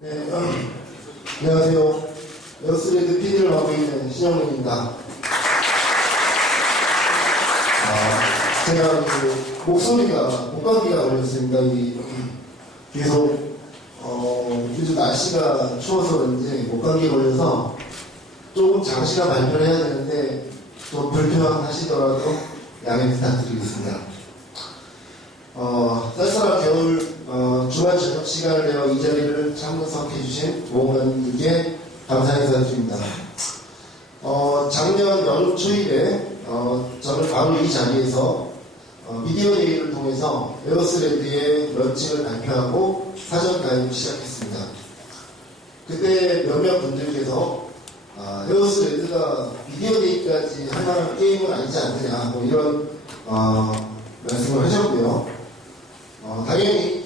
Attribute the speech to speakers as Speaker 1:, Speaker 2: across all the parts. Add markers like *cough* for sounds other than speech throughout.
Speaker 1: 네, 음, 안녕하세요. 여스레드 PD를 맡고 있는 신영훈입니다. 아, 제가 그 목소리가 목감기가 걸렸습니다. 이, 계속 어, 요즘 날씨가 추워서 그런지 목감기 걸려서 조금 장시간 발표를 해야 되는데 좀 불편하시더라도 양해 부탁드리겠습니다. 어, 쌀쌀한 겨울 어, 주말 저녁 시간을 내어 이 자리를 참석해 주신 모험가님께 감사 인사드립니다. 어, 작년 여름 초일에 어, 저는 바로 이 자리에서 어, 미디어 데이를 통해서 에어스랜드의 런칭을 발표하고 사전 가입을 시작했습니다. 그때 몇몇 분들께서 아, 에어스랜드가 미디어 데이까지 할 만한 게임은 아니지 않느냐 뭐 이런 어, 말씀을 하셨고요. 어, 당연히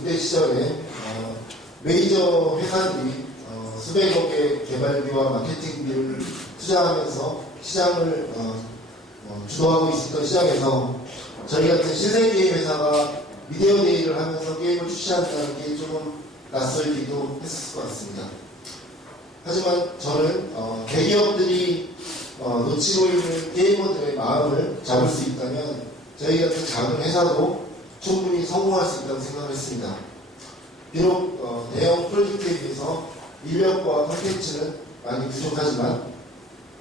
Speaker 1: 그, 그때 시절에 어, 메이저 회사들이 어, 수백억 개 개발비와 마케팅비를 투자하면서 시장을 어, 어, 주도하고 있었던 시장에서 저희 같은 신세계의 회사가 미디어 데이를 하면서 게임을 출시한다는 게 조금 낯설기도 했었을 것 같습니다. 하지만 저는 어, 대기업들이 어, 놓치고 있는 게이머들의 마음을 잡을 수 있다면 저희 같은 작은 회사도 충분히 성공할 수 있다고 생각을 했습니다. 비록 어, 대형 프로젝트에 비해서 인력과 콘텐츠는 많이 부족하지만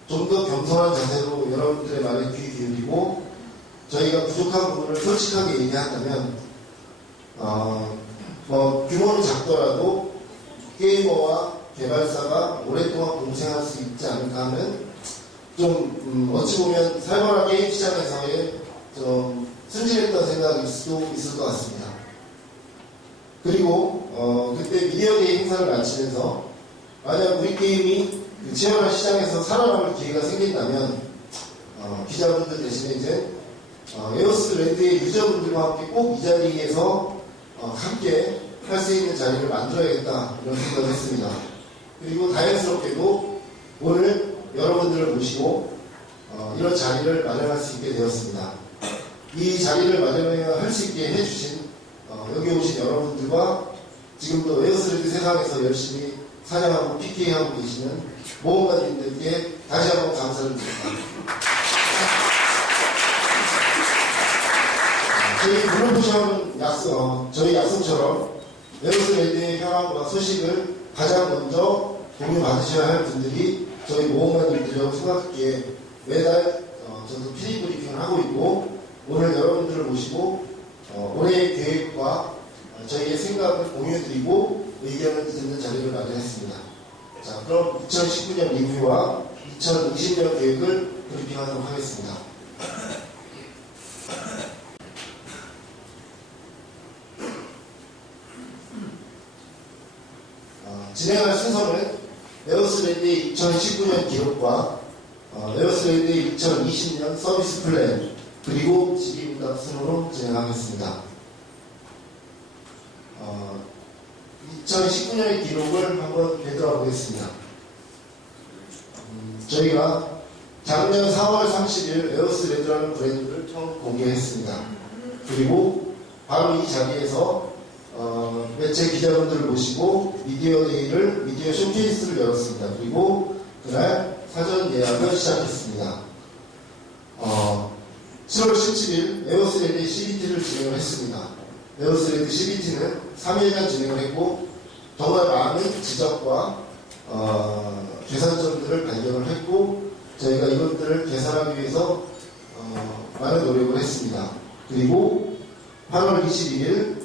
Speaker 1: 좀 더 겸손한 자세로 여러분들의 말에 귀 기울이고 저희가 부족한 부분을 솔직하게 얘기한다면 어, 뭐 규모는 작더라도 게이머와 개발사가 오랫동안 공생할 수 있지 않을까 하는 좀 음, 어찌 보면 살벌한 게임 시장에서의 좀 순진했던 생각일 수도 있을 것 같습니다. 그리고 어, 그때 미디어데이 행사를 마치면서 만약 우리 게임이 그 치열한 시장에서 살아남을 기회가 생긴다면 어, 기자분들 대신에 이제 어, 에어스 랜드의 유저분들과 함께 꼭 이 자리에서 어, 함께 할 수 있는 자리를 만들어야겠다 이런 생각을 했습니다. 그리고 다행스럽게도 오늘 여러분들을 모시고 어, 이런 자리를 마련할 수 있게 되었습니다. 이 자리를 마련할 수 있게 해주신 어, 여기 오신 여러분들과 지금도 웨어스레드 세상에서 열심히 사냥하고 PK하고 계시는 모험가님들께 다시 한번 감사를 드립니다. 저희 블루포션 약속, 어, 저희 약속처럼 웨어스레드의 현황과 소식을 가장 먼저 공유 받으셔야 할 분들이 저희 모험가님들이라고 생각하기에 매달 어, 저도 피디 브리핑을 하고 있고 오늘 여러분들을 모시고 어, 올해의 계획과 어, 저희의 생각을 공유해드리고 의견을 듣는 자리를 마련했습니다. 자, 그럼 2019년 리뷰와 2020년 계획을 브리핑하도록 하겠습니다. 어, 진행할 순서는 에어스랜드의 2019년 기록과 어, 에어스랜드의 2020년 서비스 플랜 그리고 질의응답 순으로 진행하겠습니다. 어, 2019년의 기록을 한번 되돌아 보겠습니다. 음, 저희가 작년 4월 30일 에어스랜드라는 브랜드를 처음 공개했습니다. 그리고 바로 이 자리에서 어, 매체 기자분들을 모시고 미디어 데이를 미디어 쇼케이스를 열었습니다. 그리고 그날 사전 예약을 시작했습니다. 어, 7월 17일 에어스레드 CBT를 진행을 했습니다. 에어스레드 CBT는 3일간 진행을 했고 정말 많은 지적과 어, 개선점들을 발견을 했고 저희가 이것들을 개선하기 위해서 어, 많은 노력을 했습니다. 그리고 8월 21일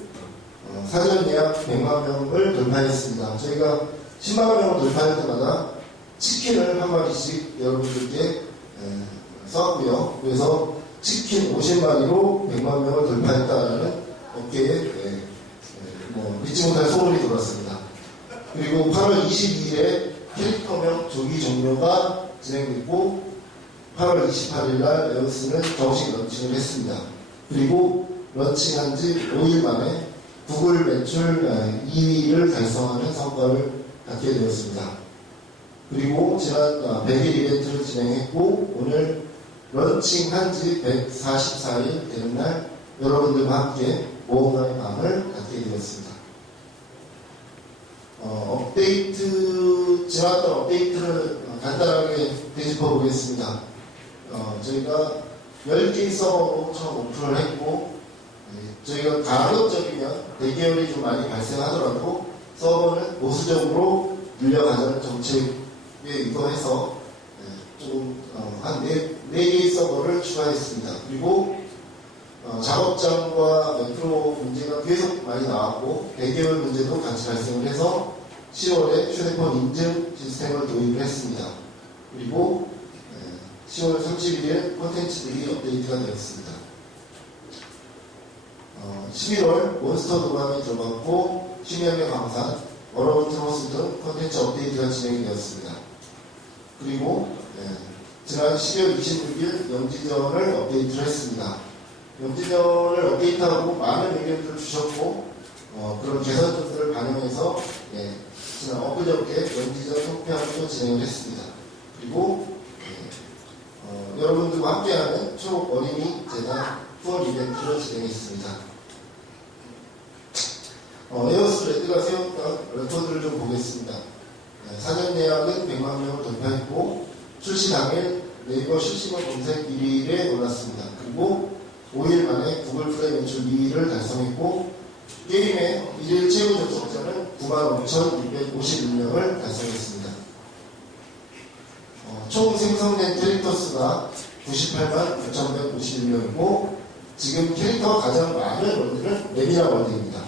Speaker 1: 어, 사전 예약 100만 명을 돌파했습니다. 저희가 10만 명을 돌파할 때마다 치킨을 한 마리씩 여러분들께 에, 쐈고요. 그래서 치킨 50마리로 100만 명을 돌파했다라는 업계에 에, 에, 뭐 믿지 못할 소문이 돌았습니다. 그리고 8월 22일에 캐릭터명 조기 종료가 진행됐고 8월 28일 날 에어스는 정식 런칭을 했습니다. 그리고 런칭한 지 5일 만에 구글 매출 2위를 달성하는 성과를 갖게 되었습니다. 그리고 지난 100일 이벤트를 진행했고 오늘 런칭한 지 144일 되는 날 여러분들과 함께 모험가의 밤을 갖게 되었습니다. 어, 업데이트, 지나갔던 업데이트를 어, 간단하게 되짚어 보겠습니다. 어, 저희가 10개의 서버로 처음 오픈을 했고, 예, 저희가 가급적이면 대기열이 좀 많이 발생하더라도 서버는 보수적으로 늘려가자는 정책에 의거해서 예, 조금 어, 한 4, 네개의 서버를 추가했습니다. 그리고 어, 작업장과 매크로 문제가 계속 많이 나왔고 대기열 문제도 같이 발생을 해서 10월에 휴대폰 인증 시스템을 도입을 했습니다. 그리고 예, 10월 31일 콘텐츠들이 업데이트가 되었습니다. 어, 11월 몬스터 도감이 들어갔고 심연의 강산, 워러블 트로스 등 콘텐츠 업데이트가 진행이 되었습니다. 그리고 예, 지난 12월 26일 영지전을 업데이트를 했습니다. 영지전을 업데이트하고 많은 의견들을 주셨고 어, 그런 개선점들을 반영해서 예, 지난 엊그저께 영지전 속편도 진행을 했습니다. 그리고 예, 어, 여러분들과 함께하는 초록 어린이 재단 투어 이벤트를 진행했습니다. 어, 에어스 레드가 세웠던 레코드를 좀 보겠습니다. 네, 사전 예약은 100만 명을 돌파했고 출시 당일 네이버 실시간 검색 1위에 올랐습니다. 그리고 5일 만에 구글 플레이 매출 2위를 달성했고 게임의 일일 최고 접속자는 95,251명을 달성했습니다. 어, 총 생성된 캐릭터 수가 98만 9,151명이고 지금 캐릭터가 가장 많은 월드는 레미나 월드입니다.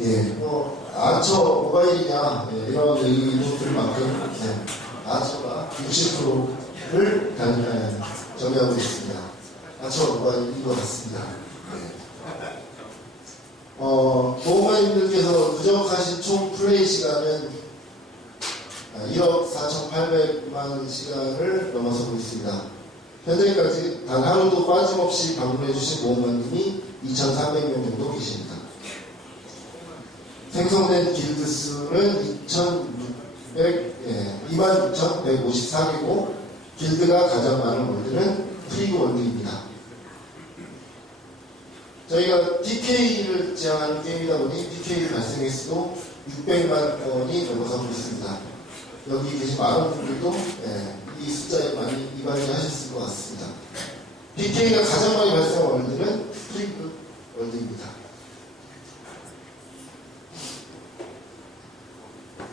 Speaker 1: 예, 뭐 아처 모바일이냐 예, 이런 얘기도 들 만큼 예, 아처가 60%를 점유하고 있습니다. 아처 모바일인 것 같습니다. 예. 어, 보호관님들께서 누적하신 총 플레이 시간은 아, 1억 4,800만 시간을 넘어서고 있습니다. 현재까지 단 하루도 빠짐없이 방문해주신 보호관님이 2,300명 정도 계십니다. 생성된 길드 수는 2,600, 예, 26,154개고 길드가 가장 많은 월드는 프리그 월드입니다. 저희가 DK를 지향하는 게임이다 보니 DK 발생의 수도 600만 건이 넘어서고 있습니다. 여기 계신 많은 분들도 예, 이 숫자에 많이 이발을 하셨을 것 같습니다. DK가 가장 많이 발생한 월드는 프리그 월드입니다.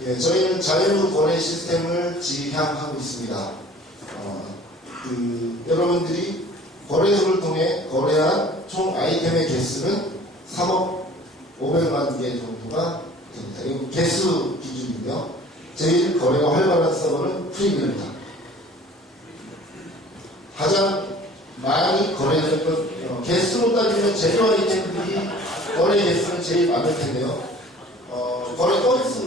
Speaker 1: 예, 저희는 자유 거래 시스템을 지향하고 있습니다. 어, 그, 여러분들이 거래소를 통해 거래한 총 아이템의 개수는 3억 500만 개 정도가 됩니다. 이거 개수 기준이며 제일 거래가 활발한 서버는 프리미엄입니다. 가장 많이 거래되는 것, 어, 개수로 따지면 제로 아이템들이 거래 개수는 제일 많을 텐데요. 어, 거래 건수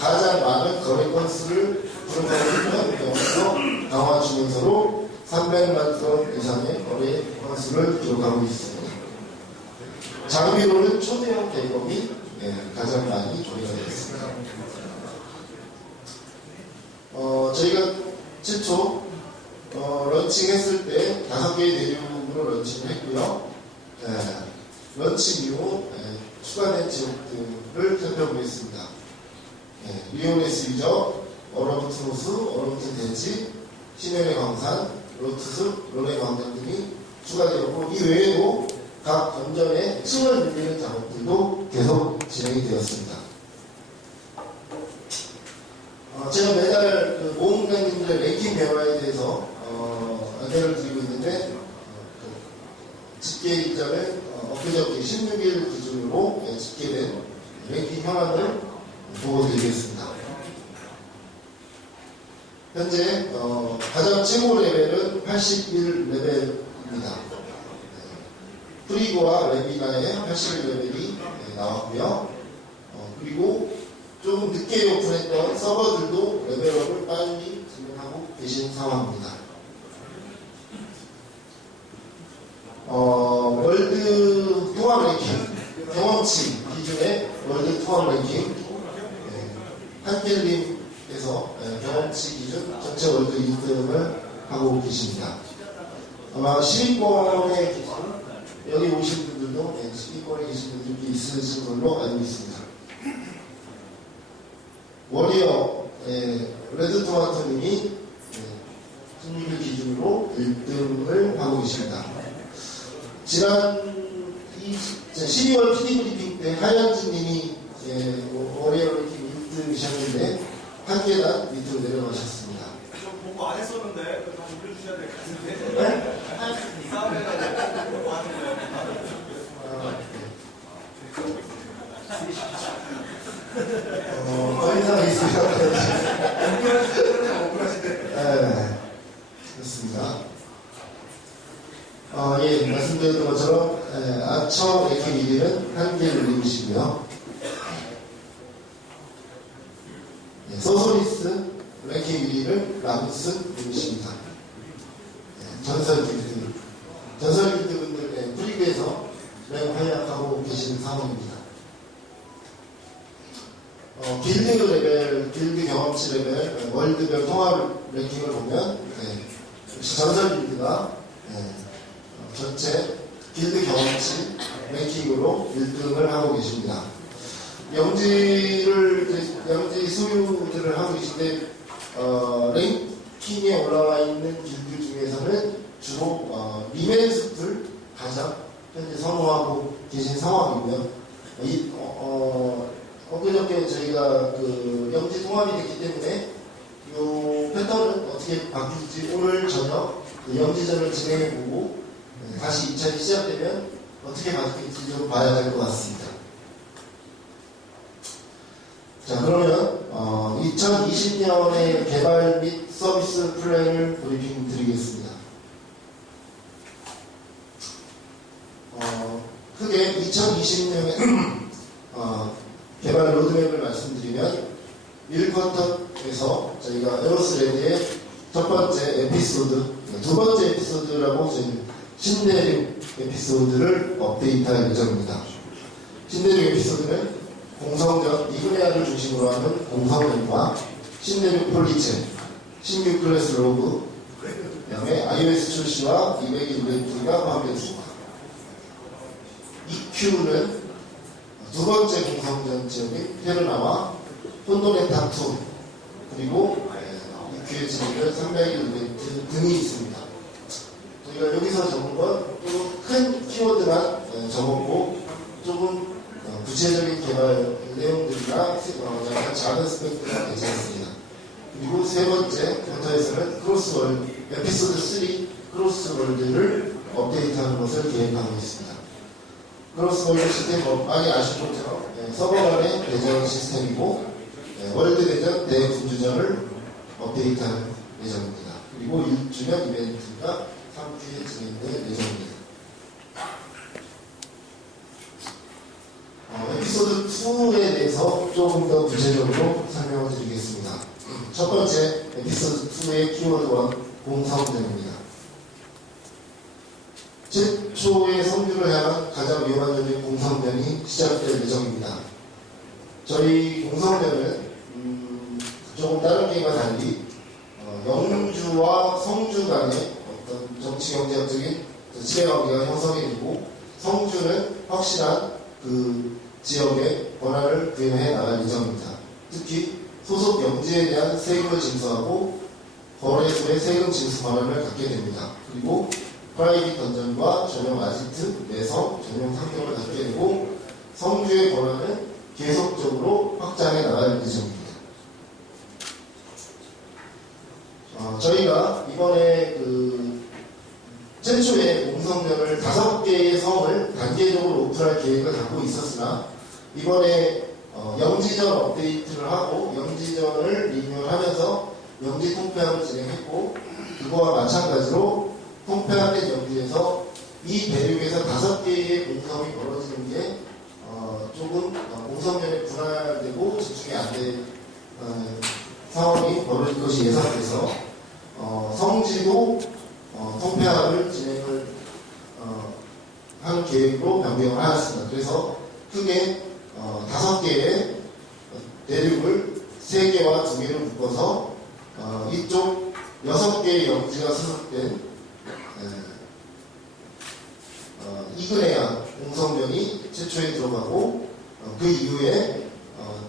Speaker 1: 가장 많은 거래 건수를 부르는 경우에서 강화 중에서로 300만 건 이상의 거래 건수를 기록하고 있습니다. 장비로는 초대형 대검이 예, 가장 많이 조리가 되었습니다. 어, 저희가 최초 어, 런칭했을 때 다섯 개의 대륙으로 런칭을 했고요. 예, 런칭 이후 예, 추가된 지역들을 살펴보겠습니다. 예, 리오네스 유저, 어로부트 호수, 어로부트 대지, 신현의 광산, 로투스, 론의 광장 등이 추가되었고 이 외에도 각 던전의 층을 늘리는 작업들도 계속 진행이 되었습니다. 어, 제가 매달 그 모험가님들의 랭킹 변화에 대해서 어, 안내를 드리고 있는데 어, 그 집계 어, 엊그저께 16일 기준으로 예, 집계된 랭킹 현황을 보고 드리겠습니다. 현재 어, 가장 최고 레벨은 81레벨입니다. 프리고와 레비나의 81레벨이 나왔고요. 어, 그리고 조금 늦게 오픈했던 서버들도 레벨업을 빨리 진행하고 계신 상황입니다. 어, 월드 통합 랭킹, 경험치 기준의 월드 통합 랭킹, 네, 한길님께서 네, 경험치 기준 전체 월드 2등을 하고 계십니다. 아마 10위권에 계신, 여기 오신 분들도 네, 10위권에 계신 분들이 있으신 걸로 알고 있습니다. 워리어 예, 레드 토마토님이 예, 승률 기준으로 1등을 하고 계십니다. 지난 이- 12월 PD 브리핑 때 하현진님이 예, 워리어 랭킹 1등이셨는데 한 계단 밑으로 내려가셨습니다.
Speaker 2: 좀 보고 안 했었는데 그거 좀 올려주셔야 될 것 같은데
Speaker 1: 네? 아, 네. 어, 더 이상 네, 그렇습니다. 어, 예, 말씀드렸던 것처럼 예, 아처 랭킹 1위는 한개를 누르시고요. 예, 소소리스 랭킹 1위를 라무스 누르십니다. 예, 전설 빌드. 전설 빌드 분들 예, 프리그에서 매우 활약하고 계시는 상황입니다. 어, 빌드 레벨, 빌드 경험치 레벨, 어, 월드별 통합 랭킹을 보면 네, 전설 빌드가 네, 어, 전체 빌드 경험치 랭킹으로 1등을 하고 계십니다. 영지를 영지 소유들을 하고 계신데 어, 랭킹에 올라와 있는 빌드 중에서는 주로 어, 리맨스풀 가장 현재 선호하고 계신 상황이고요. 이, 어, 어, 엊그저께 저희가 그 영지 통합이 됐기 때문에 이 패턴은 어떻게 바뀔지 오늘 저녁 그 영지전을 진행해보고 네, 다시 2차이 시작되면 어떻게 바뀔지 좀 봐야 될 것 같습니다. 자 그러면 어, 2020년의 개발 및 서비스 플랜을 브리핑 드리겠습니다. 어, 크게 2020년에 *clears throat* 어, 개발 로드맵을 말씀드리면 1쿼터에서 저희가 에로스레드의 첫 번째 에피소드, 두 번째 에피소드라고 저희 신대륙 에피소드를 업데이트할 예정입니다. 신대륙 에피소드는 공성전 이그네아를 중심으로 하는 공성전과 신대륙 폴리체, 신규 클래스 로그, 그다음에 iOS 출시와 200일 이벤트가 포함되었습니다. EQ는 두 번째 공성전 지역인 페르나와 혼돈의 타투 그리고 EQ에 진행된 300일 이벤트 등이 있습니다. 저희가 여기서 적은 건 큰 키워드만 예, 적었고 조금 어, 구체적인 개발 내용들이나 어, 약간 작은 스펙들은 괜찮습니다. 그리고 세 번째 쿼터에서는 크로스월드 에피소드 3 크로스월드를 업데이트하는 것을 계획하고 있습니다. 크로스월드 시스템 뭐 많이 아실 것처럼 예, 서버 간의 대전 시스템이고 예, 월드 대전 대군주전을 업데이트할 예정입니다. 그리고 1주년 이벤트가 3주에 진행될 예정입니다. 어, 2에 대해서 조금 더 구체적으로 설명을 드리겠습니다. 첫 번째 에피소드 2의 키워드와 공성전입니다. 최초의 성주를 향한 가장 위험한 공성전이 시작될 예정입니다. 저희 공성전은 음, 조금 다른 게임과 달리 어, 영주와 성주 간의 어떤 정치 경제학적인 지배관계가 형성이 되고 성주는 확실한 그 지역의 권한을 부여해 나갈 예정입니다. 특히 소속 영지에 대한 세금을 징수하고 거래소의 세금 징수 권한을 갖게 됩니다. 그리고 프라이빗 던전과 전용 아지트, 내성, 전용 상경을 갖게 되고 성주의 권한은 계속적으로 확장해 나갈 예정입니다. 어, 저희가 이번에 그 최초의 공성전을 다섯 개의 성을 단계적으로 오픈할 계획을 갖고 있었으나 이번에 어, 영지전 업데이트를 하고 영지전을 리뉴얼하면서 영지 통폐합을 진행했고 그거와 마찬가지로 통폐합된 영지에서 이 대륙에서 다섯 개의 공성이 벌어지는 게 어, 조금 어, 공성전에 분할되고 집중이 안될 상황이 벌어질 것이 예상돼서 어, 성지도 어, 통폐합을 진행을 어, 하는 계획으로 변경을 하였습니다. 그래서 크게 어, 다섯 개의 대륙을 세 개와 두 개로 묶어서 어, 이쪽 여섯 개의 영지가 소속된 에, 어, 이그네아 공성전이 최초에 들어가고 어, 그 이후에 어,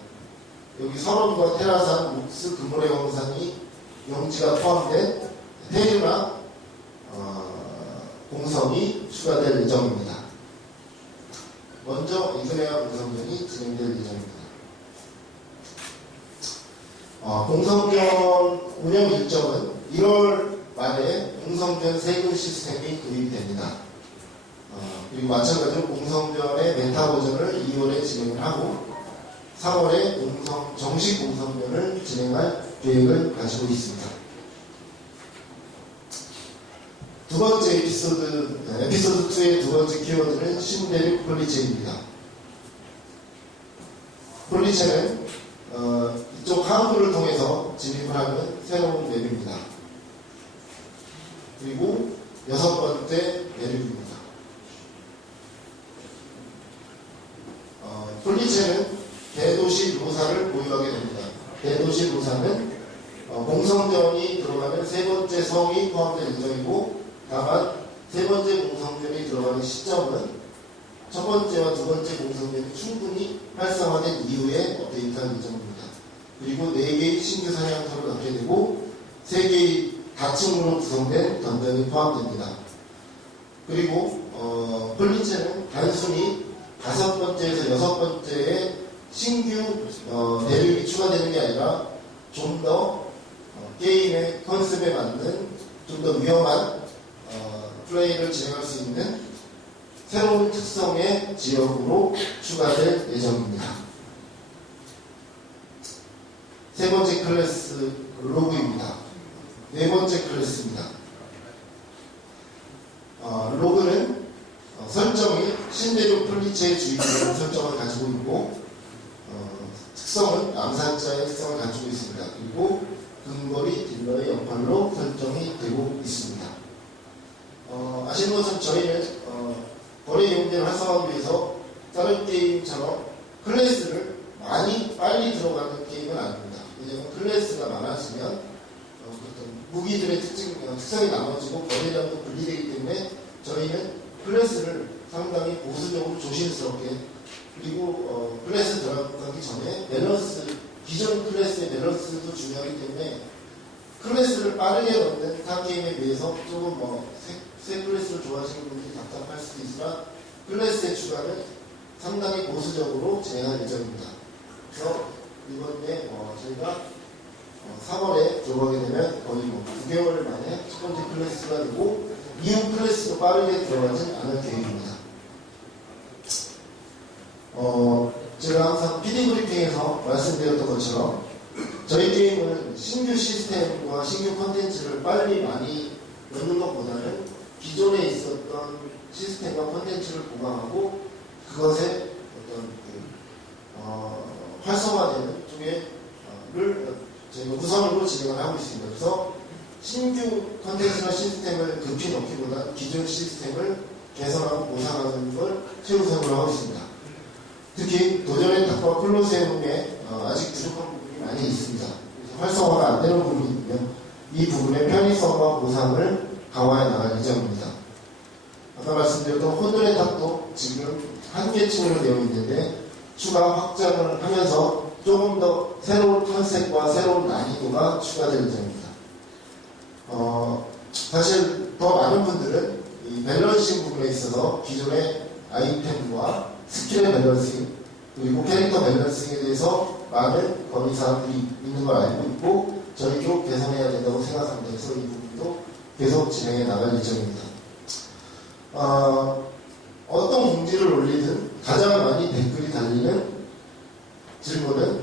Speaker 1: 여기 설원과 테라산, 묵스, 금모래 광산이 용지가 포함된 테일마 어, 공성이 추가될 예정입니다. 먼저 이그네아 공성전이 진행될 예정입니다. 어, 공성전 운영 일정은 1월 말에 공성전 세금 시스템이 도입됩니다. 어, 그리고 마찬가지로 공성전의 메타 버전을 2월에 진행을 하고 3월에 공성, 정식 공성전을 진행할 계획을 가지고 있습니다. 두 번째 에피소드, 네, 에피소드 2의 두 번째 키워드는 신대륙 폴리체입니다. 폴리체는 어, 이쪽 항구를 통해서 진입을 하는 새로운 맵입니다. 그리고 여섯 번째 대륙입니다. 어, 폴리체는 대도시 로사를 보유하게 됩니다. 대도시 로사는 어, 공성전이 들어가는 세 번째 성이 포함된 예정이고 다만 세 번째 공성전이 들어가는 시점은 첫 번째와 두 번째 공성전이 충분히 활성화된 이후에 업데이트할 예정입니다. 그리고 네 개의 신규 사냥터를 갖게 되고 세 개의 다층으로 구성된 던전이 포함됩니다. 그리고 어, 폴리체는 단순히 다섯 번째에서 여섯 번째에 신규 어, 대륙이 추가되는 게 아니라 좀더 어, 게임의 컨셉에 맞는 좀 더 위험한 어, 플레이를 진행할 수 있는 새로운 특성의 지역으로 추가될 예정입니다. 세 번째 클래스 로그입니다. 네 번째 클래스입니다. 어, 로그는 어, 설정이 신대륙 폴리체의 주인이라는 설정을 가지고 있고 어, 특성은 암살자의 특성을 가지고 있습니다. 그리고 근거리 딜러의 역할로 설정이 되고 있습니다. 어, 아시는 것처럼 저희는 어, 거래 용제를 활성화하기 위해서 다른 게임처럼 클래스를 많이 빨리 들어가는 게임은 아닙니다. 왜냐하면 클래스가 많아지면 어, 무기들의 특징, 어, 특성이 나눠지고 거래량도 분리되기 때문에 저희는 클래스를 상당히 보수적으로 조심스럽게 그리고 어, 클래스 들어가기 전에 밸런스 기존 클래스의 밸런스도 중요하기 때문에 클래스를 빠르게 넣는 타 게임에 비해서 조금 뭐 새 클래스를 좋아하시는 분들이 답답할 수도 있으나 클래스의 추가는 상당히 보수적으로 진행할 예정입니다. 그래서 이번에 어, 저희가 어, 3월에 들어가게 되면 거의 뭐 9개월 만에 첫 번째 클래스가 되고 이후 클래스도 빠르게 들어가진 않을 계획입니다. 어, 제가 항상 PD 브리핑에서 말씀드렸던 것처럼 저희 게임은 신규 시스템과 신규 컨텐츠를 빨리 많이 넣는 것보다는 기존에 있었던 시스템과 컨텐츠를 보강하고 그것의 어떤 그, 어, 활성화되는 쪽에를 저희가 우선으로 진행을 하고 있습니다. 그래서 신규 컨텐츠나 시스템을 급히 넣기보다 기존 시스템을 개선하고 보상하는 걸 최우선으로 하고 있습니다. 특히 도전의 닭과 콜로세움에 어, 아직 부족한 부분이 많이 있습니다. 그래서 활성화가 안 되는 부분이 있고요. 이 부분의 편의성과 보상을 강화해 나갈 예정입니다. 아까 말씀드렸던 혼돈의 탑도 지금 한 개층으로 되어 있는데 추가 확장을 하면서 조금 더 새로운 컨셉과 새로운 난이도가 추가될 예정입니다. 어, 사실 더 많은 분들은 이 밸런싱 부분에 있어서 기존의 아이템과 스킬의 밸런싱 그리고 캐릭터 밸런싱에 대해서 많은 건의 사항들이 있는 걸 알고 있고 저희도 개선해야 된다고 생각합니다. 그래서 이 부분도 계속 진행해 나갈 예정입니다. 어, 어떤 공지를 올리든 가장 많이 댓글이 달리는 질문은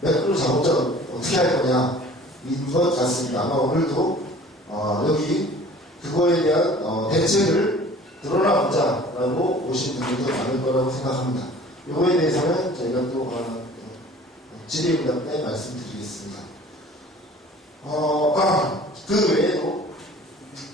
Speaker 1: 매크로 작업자 어떻게 할 거냐 인 것 같습니다. 아마 오늘도 어, 여기 그거에 대한 어, 대책을 드러나보자라고 오신 분들도 많을 거라고 생각합니다. 이거에 대해서는 저희가 또 어, 질의응답 때 말씀드리겠습니다. 어, *clears throat* 그 외에도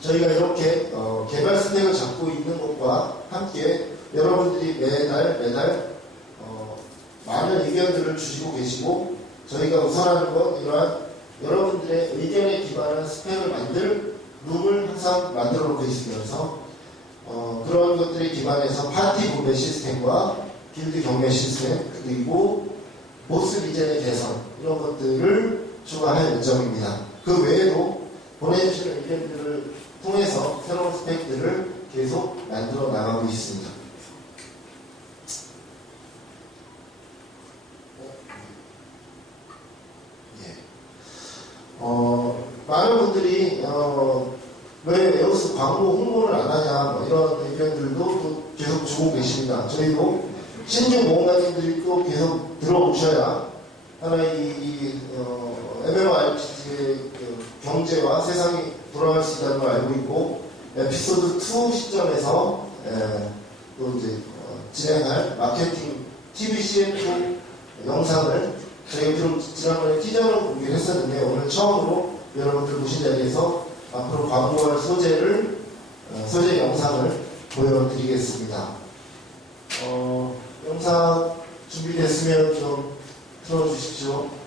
Speaker 1: 저희가 이렇게 어, 개발 스택을 잡고 있는 것과 함께 여러분들이 매달 매달 어, 많은 의견들을 주시고 계시고 저희가 우선하는 건 이러한 여러분들의 의견에 기반한 스펙을 만들 룸을 항상 만들어 놓고. 그래서 어, 그런 것들에 기반해서 파티 분배 시스템과 길드 경매 시스템 그리고 보스 리젠의 개선 이런 것들을 추가할 예정입니다. 그 외에도 보내주시는 의견들을 통해서 새로운 스펙들을 계속 만들어 나가고 있습니다. 예. 어, 많은 분들이 어, 왜 에오스 광고 홍보를 안 하냐 뭐 이런 의견들도 또 계속 주고 계십니다. 저희도 신중 모험가님들이 또 계속 들어오셔야 하나의 이, 이 어, MMORPG의 그 경제와 세상이 돌아갈 수 있다는 걸 알고 있고 에피소드 2 시점에서 에, 또 이제 어, 진행할 마케팅 TV CF 영상을 저희가 좀 지난번에 티저로 공개를 했었는데 오늘 처음으로 여러분들 보신 자리에서 앞으로 광고할 소재를 어, 소재 영상을 보여드리겠습니다. 어, 영상 준비됐으면 좀 틀어주십시오.